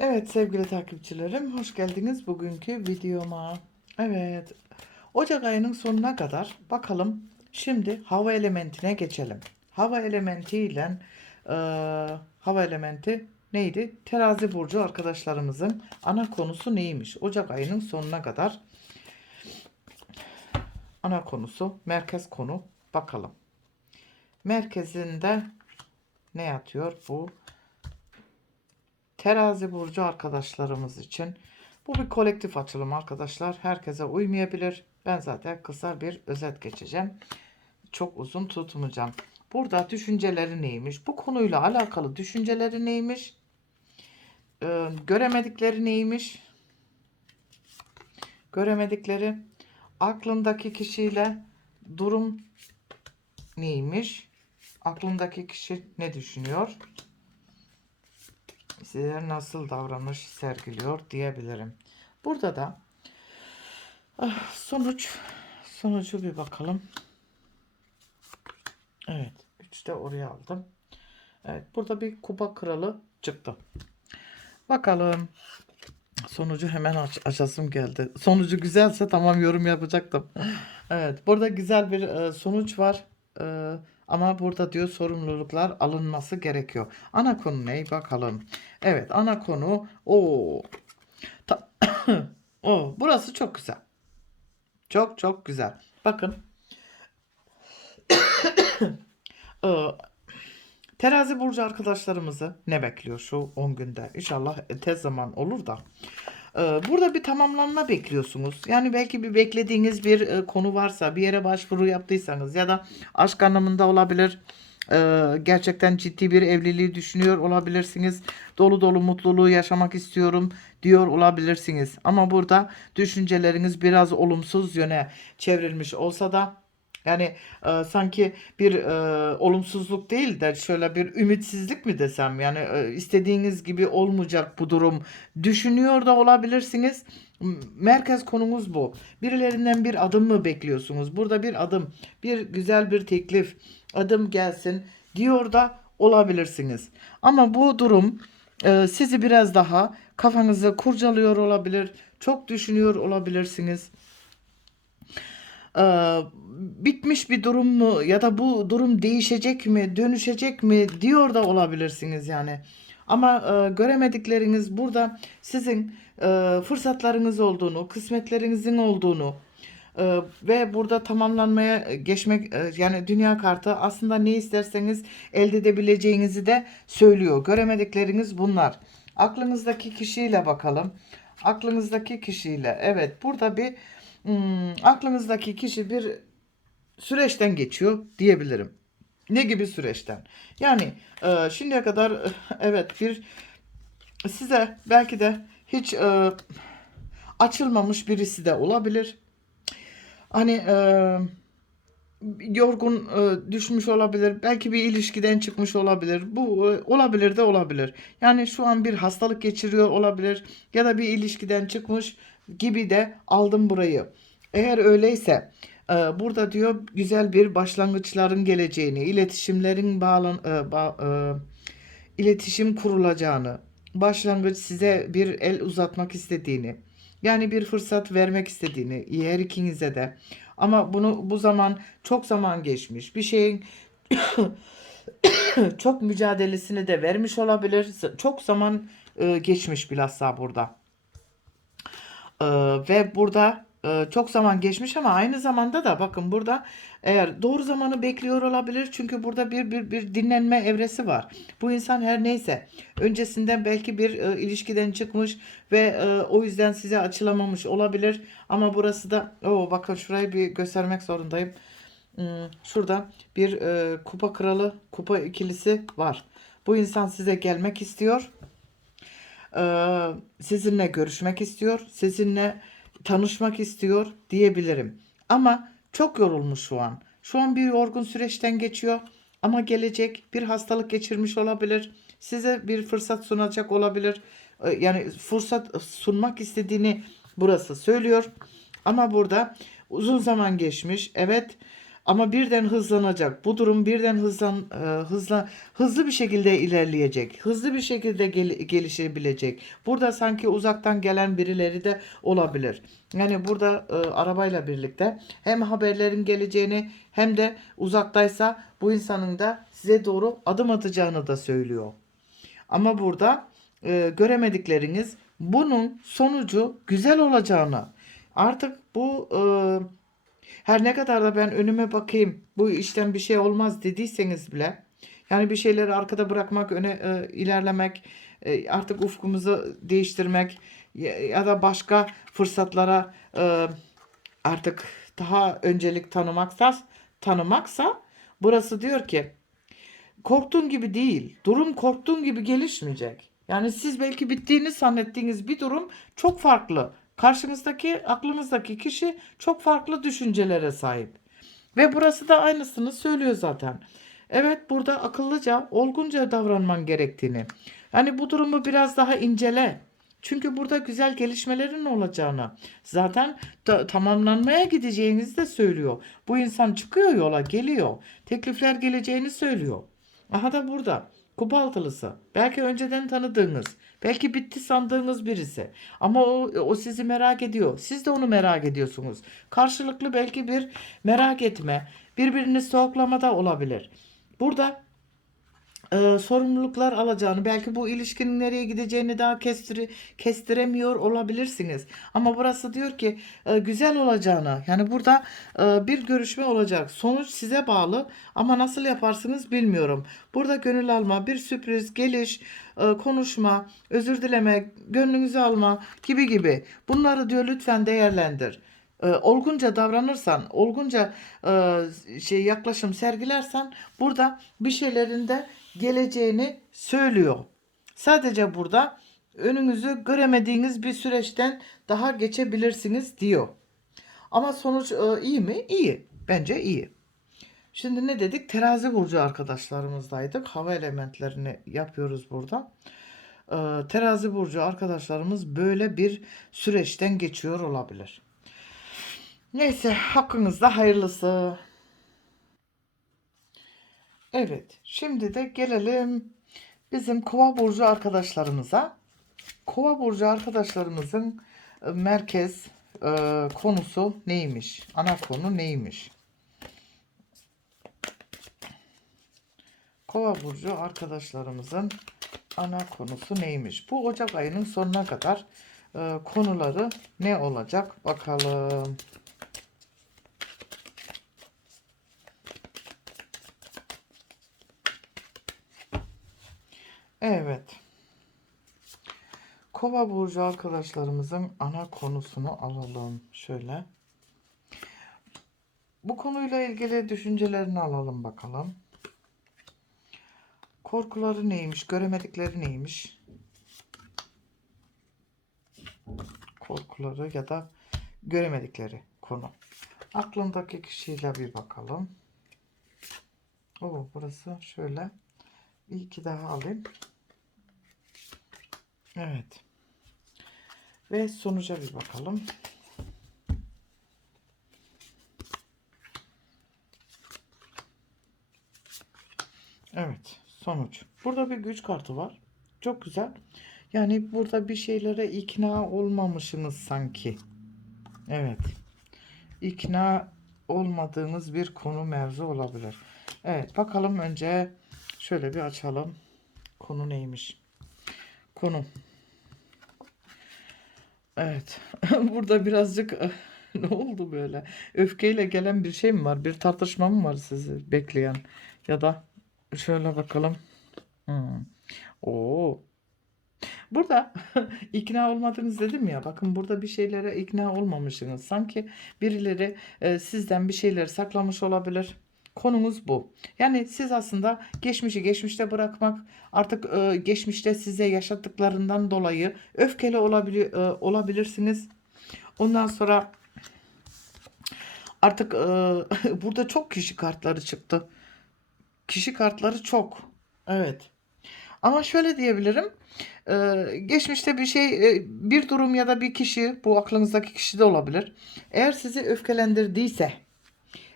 Evet sevgili takipçilerim, hoş geldiniz bugünkü videoma. Evet, Ocak ayının sonuna kadar bakalım. Şimdi hava elementine geçelim. Hava elementiyle e, hava elementi neydi? Terazi burcu arkadaşlarımızın ana konusu neymiş? Ocak ayının sonuna kadar ana konusu, merkez konu bakalım. Merkezinde ne yatıyor bu? Terazi burcu arkadaşlarımız için bu bir kolektif açılım arkadaşlar. Herkese uymayabilir. Ben zaten kısa bir özet geçeceğim. Çok uzun tutmayacağım. Burada düşünceleri neymiş? Bu konuyla alakalı düşünceleri neymiş? Ee, göremedikleri neymiş? Göremedikleri aklındaki kişiyle durum neymiş? Aklındaki kişi ne düşünüyor? Size nasıl davranış sergiliyor diyebilirim. Burada da ah, sonuç sonucu bir bakalım. Evet. 3'te oraya aldım. Evet. Burada bir kupa kralı çıktı. Bakalım. Sonucu hemen aç açasım geldi. Sonucu güzelse tamam yorum yapacaktım. Evet. Burada güzel bir e, sonuç var. E, ama burada diyor sorumluluklar alınması gerekiyor. Ana konu ne? Bakalım. Evet ana konu o. O burası çok güzel. Çok çok güzel. Bakın. Terazi burcu arkadaşlarımızı ne bekliyor şu 10 günde? İnşallah tez zaman olur da. Ee, Burada bir tamamlanma bekliyorsunuz. Yani belki bir beklediğiniz bir e, konu varsa, bir yere başvuru yaptıysanız ya da aşk anlamında olabilir. Ee, Gerçekten ciddi bir evliliği düşünüyor olabilirsiniz. Dolu dolu mutluluğu yaşamak istiyorum diyor olabilirsiniz. Ama burada düşünceleriniz biraz olumsuz yöne çevrilmiş olsa da yani e, sanki bir e, olumsuzluk değil de şöyle bir ümitsizlik mi desem yani e, istediğiniz gibi olmayacak bu durum düşünüyor da olabilirsiniz. Merkez konumuz bu. Birilerinden bir adım mı bekliyorsunuz? Burada bir adım, bir güzel bir teklif, adım gelsin diyor da olabilirsiniz. Ama bu durum e, sizi biraz daha kafanızı kurcalıyor olabilir, çok düşünüyor olabilirsiniz e, bitmiş bir durum mu ya da bu durum değişecek mi, dönüşecek mi diyor da olabilirsiniz yani. Ama e, göremedikleriniz burada sizin e, fırsatlarınız olduğunu, kısmetlerinizin olduğunu e, ve burada tamamlanmaya geçmek e, yani dünya kartı aslında ne isterseniz elde edebileceğinizi de söylüyor. Göremedikleriniz bunlar. Aklınızdaki kişiyle bakalım. Aklınızdaki kişiyle evet burada bir Hmm, aklınızdaki kişi bir süreçten geçiyor diyebilirim. Ne gibi süreçten? Yani e, şimdiye kadar evet bir size belki de hiç e, açılmamış birisi de olabilir. Hani e, yorgun e, düşmüş olabilir. Belki bir ilişkiden çıkmış olabilir. Bu e, olabilir de olabilir. Yani şu an bir hastalık geçiriyor olabilir ya da bir ilişkiden çıkmış gibi de aldım burayı. Eğer öyleyse e, burada diyor güzel bir başlangıçların geleceğini, iletişimlerin bağlan e, ba- e, iletişim kurulacağını, başlangıç size bir el uzatmak istediğini, yani bir fırsat vermek istediğini her ikinize de. Ama bunu bu zaman çok zaman geçmiş. Bir şeyin çok mücadelesini de vermiş olabilir. Çok zaman geçmiş bilhassa burada. Ee, ve burada e, çok zaman geçmiş ama aynı zamanda da bakın burada eğer doğru zamanı bekliyor olabilir çünkü burada bir bir bir dinlenme evresi var. Bu insan her neyse öncesinden belki bir e, ilişkiden çıkmış ve e, o yüzden size açılamamış olabilir ama burası da o bakın şurayı bir göstermek zorundayım. Hmm, Şurada bir e, kupa kralı, kupa ikilisi var. Bu insan size gelmek istiyor sizinle görüşmek istiyor, sizinle tanışmak istiyor diyebilirim. Ama çok yorulmuş şu an. Şu an bir yorgun süreçten geçiyor ama gelecek bir hastalık geçirmiş olabilir. Size bir fırsat sunacak olabilir. Eee, Yani fırsat sunmak istediğini burası söylüyor. Ama burada uzun zaman geçmiş. Evet Ama birden hızlanacak. Bu durum birden hızlan e, hızla hızlı bir şekilde ilerleyecek. Hızlı bir şekilde gel- gelişebilecek. Burada sanki uzaktan gelen birileri de olabilir. Yani burada e, arabayla birlikte hem haberlerin geleceğini hem de uzaktaysa bu insanın da size doğru adım atacağını da söylüyor. Ama burada e, göremedikleriniz bunun sonucu güzel olacağını. Artık bu e, her ne kadar da ben önüme bakayım bu işten bir şey olmaz dediyseniz bile yani bir şeyleri arkada bırakmak, öne e, ilerlemek, e, artık ufkumuzu değiştirmek ya, ya da başka fırsatlara e, artık daha öncelik tanımaksa tanımaksa burası diyor ki korktuğun gibi değil. Durum korktuğun gibi gelişmeyecek. Yani siz belki bittiğini zannettiğiniz bir durum çok farklı. Karşınızdaki, aklınızdaki kişi çok farklı düşüncelere sahip. Ve burası da aynısını söylüyor zaten. Evet burada akıllıca, olgunca davranman gerektiğini. Yani bu durumu biraz daha incele. Çünkü burada güzel gelişmelerin olacağını zaten ta- tamamlanmaya gideceğinizi de söylüyor. Bu insan çıkıyor yola, geliyor. Teklifler geleceğini söylüyor. Aha da burada. Kupa altılısı. Belki önceden tanıdığınız, belki bitti sandığınız birisi. Ama o, o sizi merak ediyor. Siz de onu merak ediyorsunuz. Karşılıklı belki bir merak etme, birbirini soğuklama da olabilir. Burada e, sorumluluklar alacağını, belki bu ilişkinin nereye gideceğini daha kestire, kestiremiyor olabilirsiniz. Ama burası diyor ki e, güzel olacağını, yani burada e, bir görüşme olacak. Sonuç size bağlı ama nasıl yaparsınız bilmiyorum. Burada gönül alma, bir sürpriz, geliş, e, konuşma, özür dileme, gönlünüzü alma gibi gibi. Bunları diyor lütfen değerlendir. E, olgunca davranırsan, olgunca e, şey yaklaşım sergilersen burada bir şeylerin de geleceğini söylüyor. Sadece burada önünüzü göremediğiniz bir süreçten daha geçebilirsiniz diyor. Ama sonuç e, iyi mi? İyi. Bence iyi. Şimdi ne dedik? Terazi burcu arkadaşlarımızdaydık. Hava elementlerini yapıyoruz burada. E, terazi burcu arkadaşlarımız böyle bir süreçten geçiyor olabilir. Neyse hakkınızda hayırlısı. Evet, şimdi de gelelim bizim Kova burcu arkadaşlarımıza. Kova burcu arkadaşlarımızın e, merkez e, konusu neymiş? Ana konu neymiş? Kova burcu arkadaşlarımızın ana konusu neymiş? Bu Ocak ayının sonuna kadar e, konuları ne olacak? Bakalım. Evet. Kova burcu arkadaşlarımızın ana konusunu alalım şöyle. Bu konuyla ilgili düşüncelerini alalım bakalım. Korkuları neymiş, göremedikleri neymiş? Korkuları ya da göremedikleri konu. Aklındaki kişiyle bir bakalım. Oo, burası şöyle. Bir iki daha alayım. Evet. Ve sonuca bir bakalım. Evet, sonuç. Burada bir güç kartı var. Çok güzel. Yani burada bir şeylere ikna olmamışsınız sanki. Evet. İkna olmadığınız bir konu mevzu olabilir. Evet, bakalım önce şöyle bir açalım. Konu neymiş? Konu. Evet. Burada birazcık ne oldu böyle? Öfkeyle gelen bir şey mi var? Bir tartışma mı var sizi bekleyen? Ya da şöyle bakalım. Hmm. Oo. Burada ikna olmadınız dedim ya. Bakın burada bir şeylere ikna olmamışsınız. Sanki birileri e, sizden bir şeyleri saklamış olabilir. Konumuz bu. Yani siz aslında geçmişi geçmişte bırakmak, artık e, geçmişte size yaşattıklarından dolayı öfkeli olabili- e, olabilirsiniz. Ondan sonra artık e, burada çok kişi kartları çıktı. Kişi kartları çok. Evet. Ama şöyle diyebilirim. e, geçmişte bir şey, e, bir durum ya da bir kişi, bu aklınızdaki kişi de olabilir. Eğer sizi öfkelendirdiyse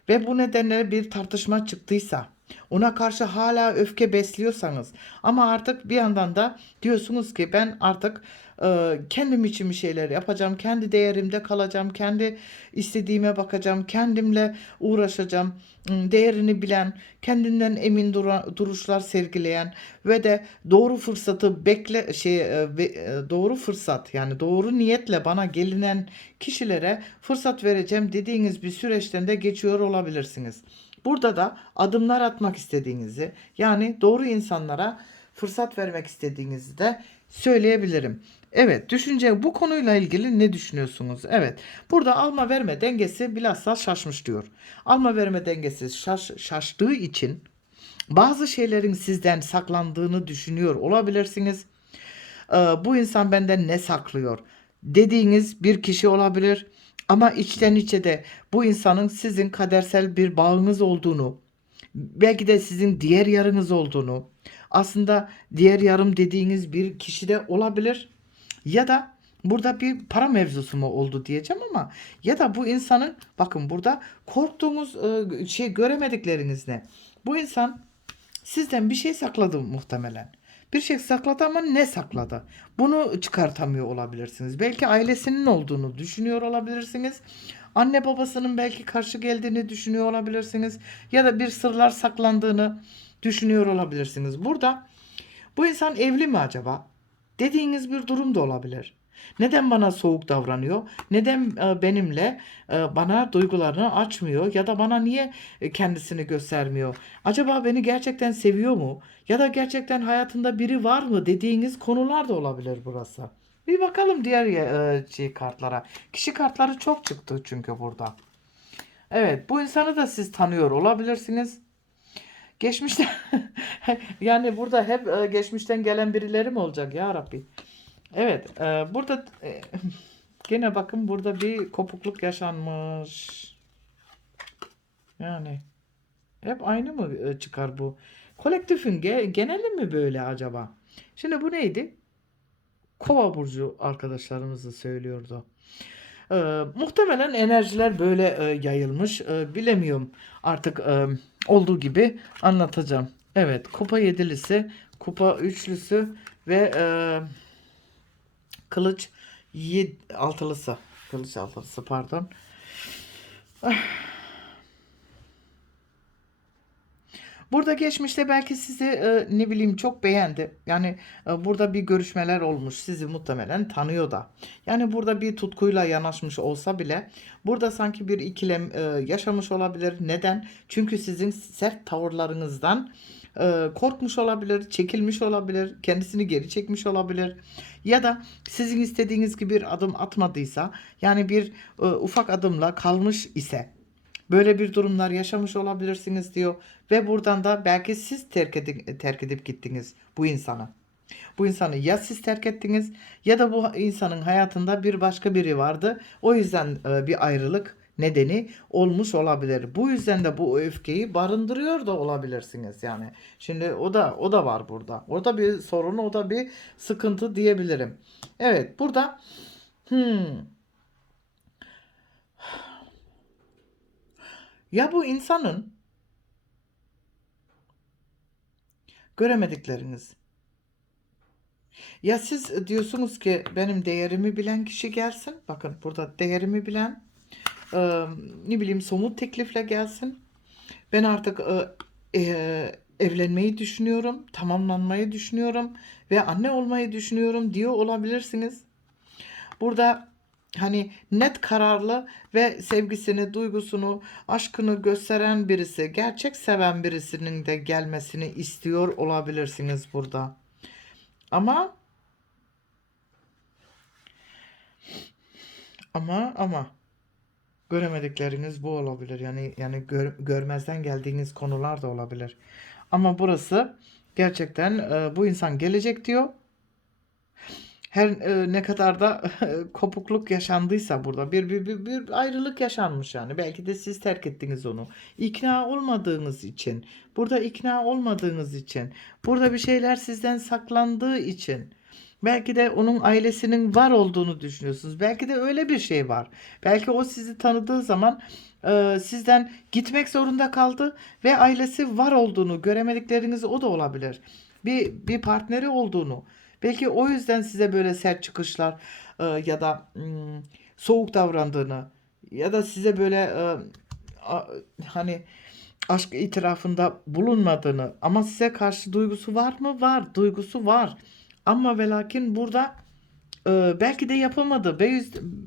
ve bu nedenle bir tartışma çıktıysa ona karşı hala öfke besliyorsanız ama artık bir yandan da diyorsunuz ki ben artık kendim için bir şeyler yapacağım, kendi değerimde kalacağım, kendi istediğime bakacağım, kendimle uğraşacağım, ım, değerini bilen, kendinden emin duruşlar sergileyen ve de doğru fırsatı bekle şey e, e, doğru fırsat yani doğru niyetle bana gelinen kişilere fırsat vereceğim dediğiniz bir süreçten de geçiyor olabilirsiniz. Burada da adımlar atmak istediğinizi yani doğru insanlara fırsat vermek istediğinizi de söyleyebilirim. Evet, düşünce bu konuyla ilgili ne düşünüyorsunuz? Evet, burada alma verme dengesi bilhassa şaşmış diyor. Alma verme dengesi şaş, şaştığı için bazı şeylerin sizden saklandığını düşünüyor olabilirsiniz. Ee, bu insan benden ne saklıyor dediğiniz bir kişi olabilir. Ama içten içe de bu insanın sizin kadersel bir bağınız olduğunu, belki de sizin diğer yarınız olduğunu, aslında diğer yarım dediğiniz bir kişi de olabilir. Ya da burada bir para mevzusu mu oldu diyeceğim ama ya da bu insanın bakın burada korktuğunuz e, şey göremedikleriniz ne? Bu insan Sizden bir şey sakladı muhtemelen. Bir şey sakladı ama ne sakladı? Bunu çıkartamıyor olabilirsiniz. Belki ailesinin olduğunu düşünüyor olabilirsiniz. Anne babasının belki karşı geldiğini düşünüyor olabilirsiniz. Ya da bir sırlar saklandığını düşünüyor olabilirsiniz. Burada bu insan evli mi acaba? Dediğiniz bir durum da olabilir. Neden bana soğuk davranıyor? Neden e, benimle e, bana duygularını açmıyor ya da bana niye e, kendisini göstermiyor? Acaba beni gerçekten seviyor mu? Ya da gerçekten hayatında biri var mı dediğiniz konular da olabilir burası. Bir bakalım diğer şey kartlara. Kişi kartları çok çıktı çünkü burada. Evet, bu insanı da siz tanıyor olabilirsiniz. Geçmişte yani burada hep e, geçmişten gelen birileri mi olacak ya Rabbi? Evet, e, burada e, gene bakın burada bir kopukluk yaşanmış. Yani hep aynı mı çıkar bu? Kolektifin ge- geneli mi böyle acaba? Şimdi bu neydi? Kova burcu arkadaşlarımızı söylüyordu. Ee, muhtemelen enerjiler böyle e, yayılmış. Ee, bilemiyorum artık e, olduğu gibi anlatacağım. Evet, kupa yedilisi, kupa üçlüsü ve e, kılıç yed altılısı. Kılıç altılısı pardon. Burada geçmişte belki sizi e, ne bileyim çok beğendi. Yani e, burada bir görüşmeler olmuş. Sizi muhtemelen tanıyor da. Yani burada bir tutkuyla yanaşmış olsa bile burada sanki bir ikilem e, yaşamış olabilir. Neden? Çünkü sizin sert tavırlarınızdan e, korkmuş olabilir, çekilmiş olabilir, kendisini geri çekmiş olabilir. Ya da sizin istediğiniz gibi bir adım atmadıysa, yani bir e, ufak adımla kalmış ise Böyle bir durumlar yaşamış olabilirsiniz diyor ve buradan da belki siz terk edip, terk edip gittiniz bu insanı. Bu insanı ya siz terk ettiniz ya da bu insanın hayatında bir başka biri vardı. O yüzden e, bir ayrılık nedeni olmuş olabilir. Bu yüzden de bu öfkeyi barındırıyor da olabilirsiniz yani. Şimdi o da o da var burada. O da bir sorun, o da bir sıkıntı diyebilirim. Evet, burada hmm, Ya bu insanın göremedikleriniz. Ya siz diyorsunuz ki benim değerimi bilen kişi gelsin. Bakın burada değerimi bilen e, ne bileyim somut teklifle gelsin. Ben artık e, e, evlenmeyi düşünüyorum, tamamlanmayı düşünüyorum ve anne olmayı düşünüyorum diyor olabilirsiniz. Burada hani net kararlı ve sevgisini, duygusunu, aşkını gösteren birisi, gerçek seven birisinin de gelmesini istiyor olabilirsiniz burada. Ama ama ama göremedikleriniz bu olabilir. Yani yani gör- görmezden geldiğiniz konular da olabilir. Ama burası gerçekten e, bu insan gelecek diyor her e, ne kadar da kopukluk yaşandıysa burada bir, bir, bir, bir ayrılık yaşanmış yani. Belki de siz terk ettiniz onu. İkna olmadığınız için, burada ikna olmadığınız için, burada bir şeyler sizden saklandığı için Belki de onun ailesinin var olduğunu düşünüyorsunuz. Belki de öyle bir şey var. Belki o sizi tanıdığı zaman e, sizden gitmek zorunda kaldı ve ailesi var olduğunu göremedikleriniz o da olabilir. Bir bir partneri olduğunu. Belki o yüzden size böyle sert çıkışlar e, ya da mm, soğuk davrandığını ya da size böyle e, a- hani aşk itirafında bulunmadığını ama size karşı duygusu var mı? Var. Duygusu var. Ama ve lakin burada e, belki de yapamadı.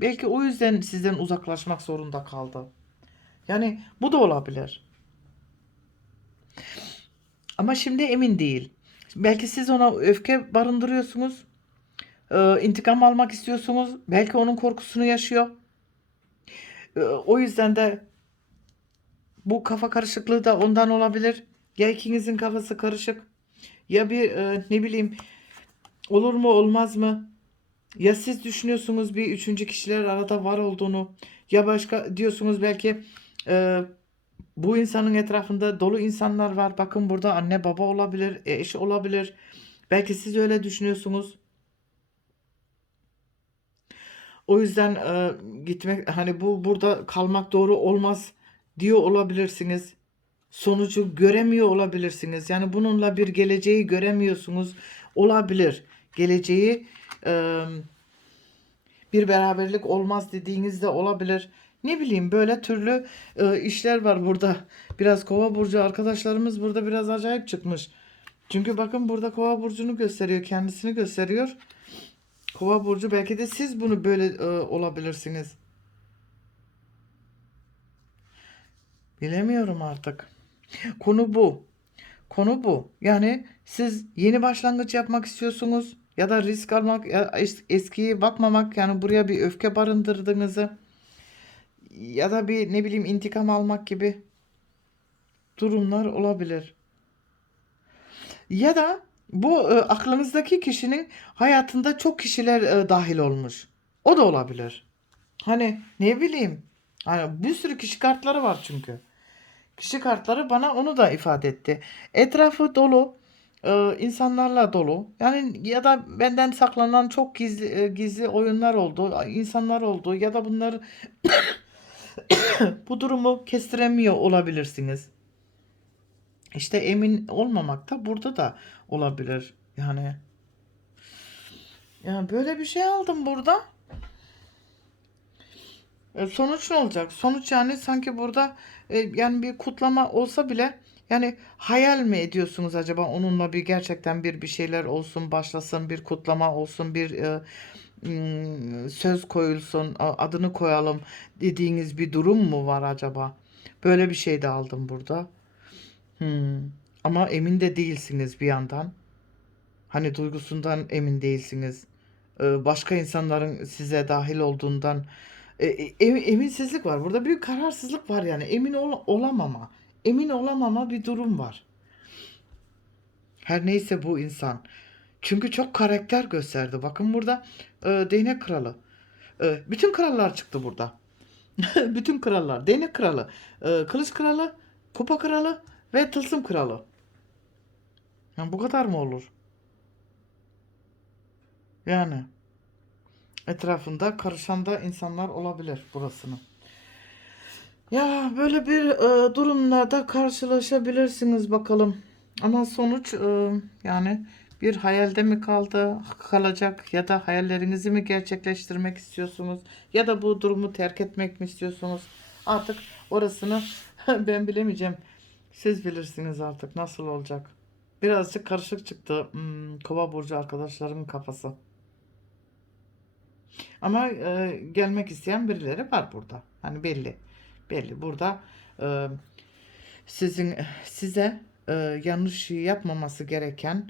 Belki o yüzden sizden uzaklaşmak zorunda kaldı. Yani bu da olabilir. Ama şimdi emin değil. Belki siz ona öfke barındırıyorsunuz. E, intikam almak istiyorsunuz. Belki onun korkusunu yaşıyor. E, o yüzden de bu kafa karışıklığı da ondan olabilir. Ya ikinizin kafası karışık. Ya bir e, ne bileyim olur mu olmaz mı? Ya siz düşünüyorsunuz bir üçüncü kişiler arada var olduğunu. Ya başka diyorsunuz belki e, bu insanın etrafında dolu insanlar var. Bakın burada anne baba olabilir, eş olabilir. Belki siz öyle düşünüyorsunuz. O yüzden e, gitmek hani bu burada kalmak doğru olmaz diyor olabilirsiniz. Sonucu göremiyor olabilirsiniz. Yani bununla bir geleceği göremiyorsunuz. Olabilir. Geleceği e, bir beraberlik olmaz dediğinizde olabilir. Ne bileyim böyle türlü e, işler var burada. Biraz Kova burcu arkadaşlarımız burada biraz acayip çıkmış. Çünkü bakın burada Kova burcunu gösteriyor, kendisini gösteriyor. Kova burcu belki de siz bunu böyle e, olabilirsiniz. Bilemiyorum artık. Konu bu. Konu bu. Yani siz yeni başlangıç yapmak istiyorsunuz ya da risk almak eskiye bakmamak yani buraya bir öfke barındırdığınızı ya da bir ne bileyim intikam almak gibi durumlar olabilir. Ya da bu e, aklınızdaki kişinin hayatında çok kişiler e, dahil olmuş. O da olabilir. Hani ne bileyim. Hani bir sürü kişi kartları var çünkü. Kişi kartları bana onu da ifade etti. Etrafı dolu, e, insanlarla dolu. Yani ya da benden saklanan çok gizli e, gizli oyunlar oldu, insanlar oldu ya da bunlar bu durumu kestiremiyor olabilirsiniz. İşte emin olmamak da burada da olabilir. Yani ya böyle bir şey aldım burada. E, sonuç ne olacak? Sonuç yani sanki burada e, yani bir kutlama olsa bile yani hayal mi ediyorsunuz acaba onunla bir gerçekten bir bir şeyler olsun, başlasın, bir kutlama olsun, bir e, söz koyulsun, adını koyalım dediğiniz bir durum mu var acaba? Böyle bir şey de aldım burada. Hmm. Ama emin de değilsiniz bir yandan. Hani duygusundan emin değilsiniz. Ee, başka insanların size dahil olduğundan e, e, em- eminsizlik var. Burada büyük kararsızlık var yani. Emin ol- olamama. Emin olamama bir durum var. Her neyse bu insan. Çünkü çok karakter gösterdi. Bakın burada e, değnek kralı. E, bütün krallar çıktı burada. Bütün krallar. Değnek kralı, e, kılıç kralı, kupa kralı ve tılsım kralı. Yani bu kadar mı olur? Yani etrafında karışan da insanlar olabilir burasını. Ya böyle bir e, durumlarda karşılaşabilirsiniz bakalım. Ama sonuç e, yani bir hayalde mi kaldı, kalacak ya da hayallerinizi mi gerçekleştirmek istiyorsunuz ya da bu durumu terk etmek mi istiyorsunuz? Artık orasını ben bilemeyeceğim. Siz bilirsiniz artık nasıl olacak. Birazcık karışık çıktı hmm, Kova burcu arkadaşlarımın kafası. Ama e, gelmek isteyen birileri var burada. Hani belli. Belli. Burada e, sizin size e, yanlış yapmaması gereken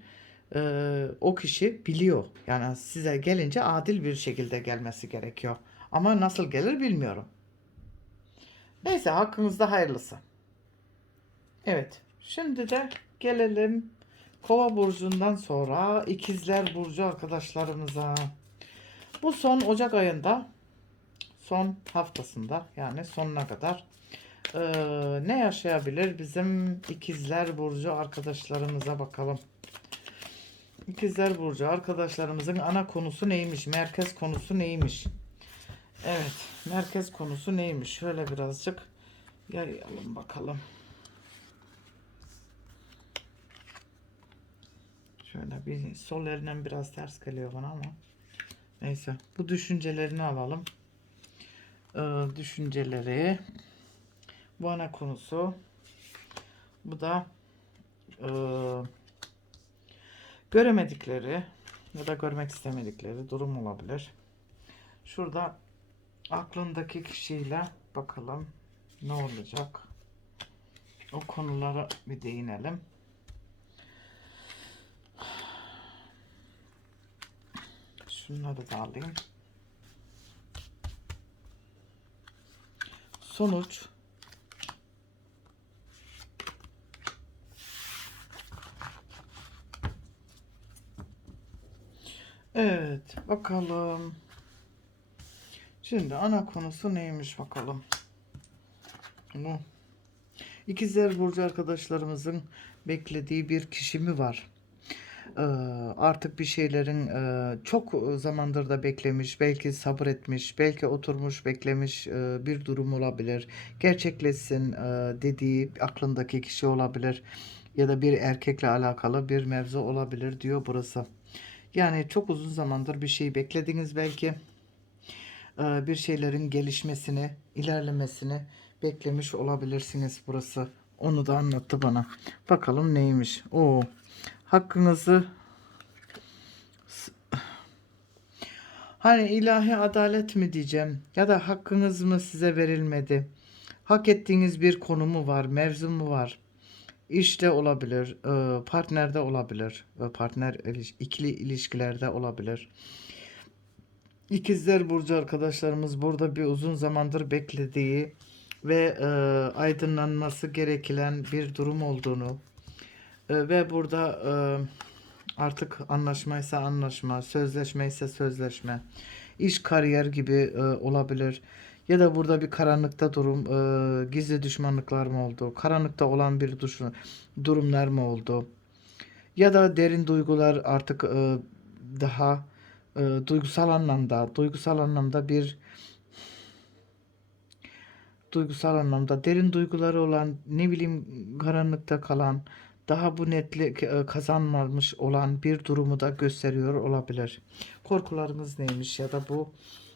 e, o kişi biliyor. Yani size gelince adil bir şekilde gelmesi gerekiyor. Ama nasıl gelir bilmiyorum. Neyse hakkınızda hayırlısı. Evet. Şimdi de gelelim Kova burcundan sonra İkizler burcu arkadaşlarımıza. Bu son Ocak ayında son haftasında yani sonuna kadar eee, ne yaşayabilir bizim ikizler burcu arkadaşlarımıza bakalım. İkizler Burcu arkadaşlarımızın ana konusu neymiş? Merkez konusu neymiş? Evet, merkez konusu neymiş? Şöyle birazcık yayalım bakalım. Şöyle bir sol elinden biraz ters geliyor bana ama. Neyse, bu düşüncelerini alalım. Ee, düşünceleri. Bu ana konusu. Bu da ee, göremedikleri ya da görmek istemedikleri durum olabilir. Şurada aklındaki kişiyle bakalım ne olacak. O konulara bir değinelim. Şunları da alayım. Sonuç Evet, bakalım. Şimdi ana konusu neymiş bakalım. Bu. İkizler Burcu arkadaşlarımızın beklediği bir kişi mi var? Ee, artık bir şeylerin e, çok zamandır da beklemiş, belki sabır etmiş, belki oturmuş beklemiş e, bir durum olabilir. Gerçekleşsin e, dediği aklındaki kişi olabilir ya da bir erkekle alakalı bir mevzu olabilir diyor burası. Yani çok uzun zamandır bir şey beklediniz belki. Ee, bir şeylerin gelişmesini, ilerlemesini beklemiş olabilirsiniz burası. Onu da anlattı bana. Bakalım neymiş. O hakkınızı hani ilahi adalet mi diyeceğim ya da hakkınız mı size verilmedi? Hak ettiğiniz bir konu mu var, mevzu mu var? İşte olabilir, e, partnerde olabilir, e, partner ikili ilişkilerde olabilir. İkizler Burcu arkadaşlarımız burada bir uzun zamandır beklediği ve e, aydınlanması gereken bir durum olduğunu ve burada e, artık anlaşmaysa anlaşma, sözleşme ise sözleşme, iş kariyer gibi e, olabilir. Ya da burada bir karanlıkta durum, e, gizli düşmanlıklar mı oldu? Karanlıkta olan bir düşün, durumlar mı oldu? Ya da derin duygular artık e, daha e, duygusal anlamda, duygusal anlamda bir duygusal anlamda derin duyguları olan ne bileyim karanlıkta kalan daha bu netlik e, kazanmamış olan bir durumu da gösteriyor olabilir. Korkularınız neymiş ya da bu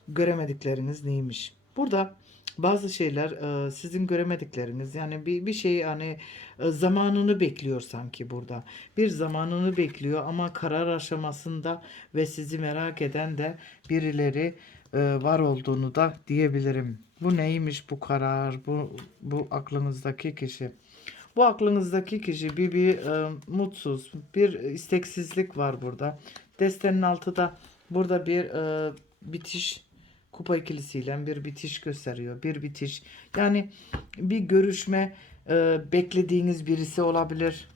göremedikleriniz neymiş? Burada bazı şeyler e, sizin göremedikleriniz yani bir bir şey hani e, zamanını bekliyor sanki burada. Bir zamanını bekliyor ama karar aşamasında ve sizi merak eden de birileri e, var olduğunu da diyebilirim. Bu neymiş bu karar? Bu bu aklınızdaki kişi. Bu aklınızdaki kişi bir bir mutsuz, bir isteksizlik var burada. Destenin altı da burada bir bitiş kupa ikilisiyle bir bitiş gösteriyor. Bir bitiş. Yani bir görüşme e, beklediğiniz birisi olabilir.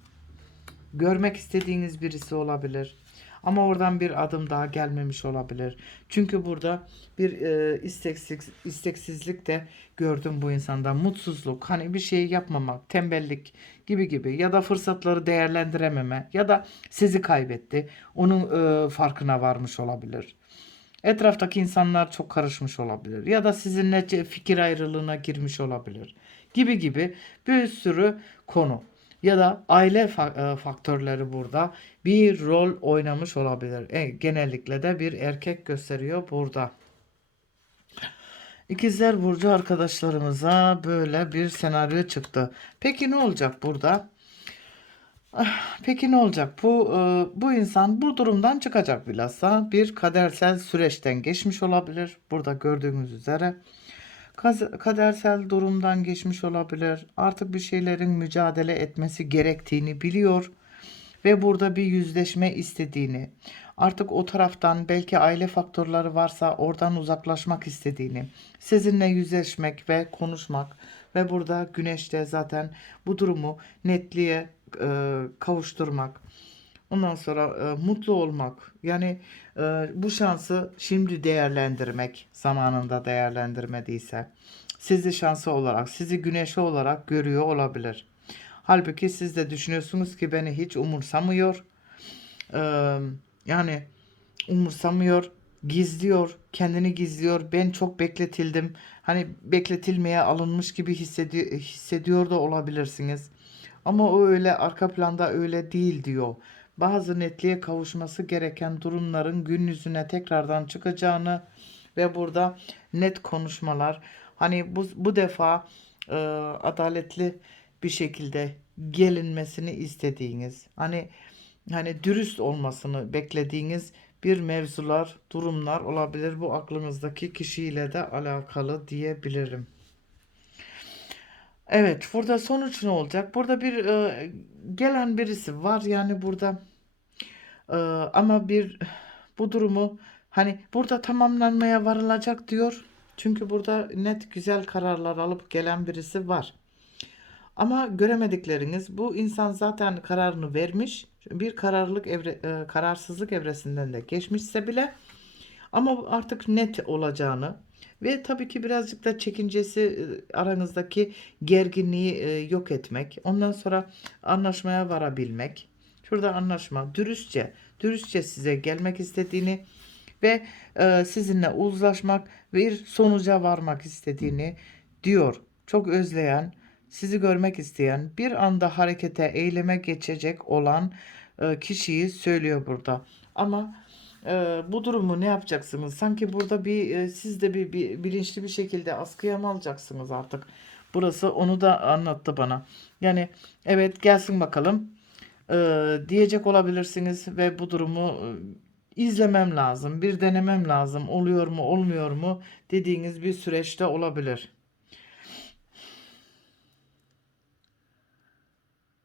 Görmek istediğiniz birisi olabilir. Ama oradan bir adım daha gelmemiş olabilir. Çünkü burada bir e, isteksiz, isteksizlik de gördüm bu insanda. Mutsuzluk, hani bir şey yapmamak, tembellik gibi gibi ya da fırsatları değerlendirememe ya da sizi kaybetti. Onun e, farkına varmış olabilir. Etraftaki insanlar çok karışmış olabilir ya da sizinle fikir ayrılığına girmiş olabilir gibi gibi bir sürü konu ya da aile e, faktörleri burada bir rol oynamış olabilir. E, genellikle de bir erkek gösteriyor burada. İkizler Burcu arkadaşlarımıza böyle bir senaryo çıktı. Peki ne olacak burada? Ah, Peki ne olacak? Bu e, bu insan bu durumdan çıkacak bilhassa bir kadersel süreçten geçmiş olabilir. Burada gördüğünüz üzere kadersel durumdan geçmiş olabilir. Artık bir şeylerin mücadele etmesi gerektiğini biliyor ve burada bir yüzleşme istediğini, artık o taraftan belki aile faktörleri varsa oradan uzaklaşmak istediğini, sizinle yüzleşmek ve konuşmak ve burada güneşte zaten bu durumu netliğe e, kavuşturmak. Ondan sonra e, mutlu olmak. Yani e, bu şansı şimdi değerlendirmek zamanında değerlendirmediyse sizi şansı olarak, sizi güneşi olarak görüyor olabilir. Halbuki siz de düşünüyorsunuz ki beni hiç umursamıyor. Ee, yani umursamıyor, gizliyor, kendini gizliyor. Ben çok bekletildim. Hani bekletilmeye alınmış gibi hissediyor, hissediyor da olabilirsiniz. Ama o öyle arka planda öyle değil diyor. Bazı netliğe kavuşması gereken durumların gün yüzüne tekrardan çıkacağını ve burada net konuşmalar hani bu, bu defa e, adaletli bir şekilde gelinmesini istediğiniz hani hani dürüst olmasını beklediğiniz bir mevzular, durumlar olabilir. Bu aklınızdaki kişiyle de alakalı diyebilirim. Evet, burada sonuç ne olacak? Burada bir e, gelen birisi var yani burada e, ama bir bu durumu hani burada tamamlanmaya varılacak diyor. Çünkü burada net güzel kararlar alıp gelen birisi var. Ama göremedikleriniz bu insan zaten kararını vermiş. Bir kararlılık evre, e, kararsızlık evresinden de geçmişse bile ama artık net olacağını ve tabii ki birazcık da çekincesi e, aranızdaki gerginliği e, yok etmek. Ondan sonra anlaşmaya varabilmek. Şurada anlaşma, dürüstçe, dürüstçe size gelmek istediğini ve sizinle uzlaşmak bir sonuca varmak istediğini diyor. Çok özleyen, sizi görmek isteyen, bir anda harekete, eyleme geçecek olan e, kişiyi söylüyor burada. Ama e, bu durumu ne yapacaksınız? Sanki burada bir e, siz de bir, bir bilinçli bir şekilde askıya mı alacaksınız artık? Burası onu da anlattı bana. Yani evet gelsin bakalım e, diyecek olabilirsiniz ve bu durumu e, izlemem lazım, bir denemem lazım. Oluyor mu, olmuyor mu dediğiniz bir süreçte olabilir.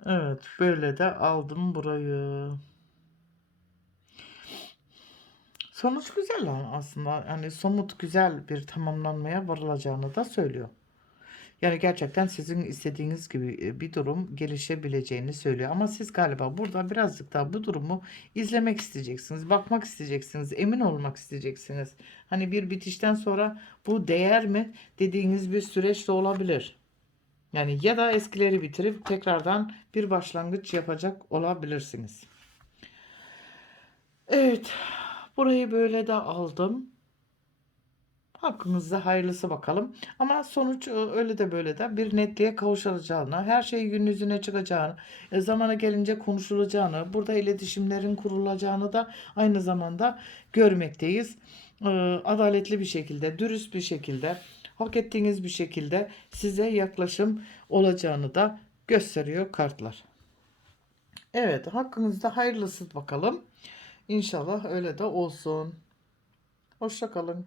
Evet, böyle de aldım burayı. Sonuç güzel aslında yani somut güzel bir tamamlanmaya varılacağını da söylüyor. Yani gerçekten sizin istediğiniz gibi e, bir durum gelişebileceğini söylüyor. Ama siz galiba burada birazcık daha bu durumu izlemek isteyeceksiniz, bakmak isteyeceksiniz, emin olmak isteyeceksiniz. Hani bir bitişten sonra bu değer mi dediğiniz bir süreç de olabilir. Yani ya da eskileri bitirip tekrardan bir başlangıç yapacak olabilirsiniz. Evet, burayı böyle de aldım. Hakkınızda hayırlısı bakalım. Ama sonuç e, öyle de böyle de bir netliğe kavuşacağını, her şey gün yüzüne çıkacağını, e, zamana gelince konuşulacağını, burada iletişimlerin kurulacağını da aynı zamanda görmekteyiz. E, Adaletli bir şekilde, dürüst bir şekilde, hak ettiğiniz bir şekilde size yaklaşım olacağını da gösteriyor kartlar. Evet, hakkınızda hayırlısı bakalım. İnşallah öyle de olsun. Hoşça kalın.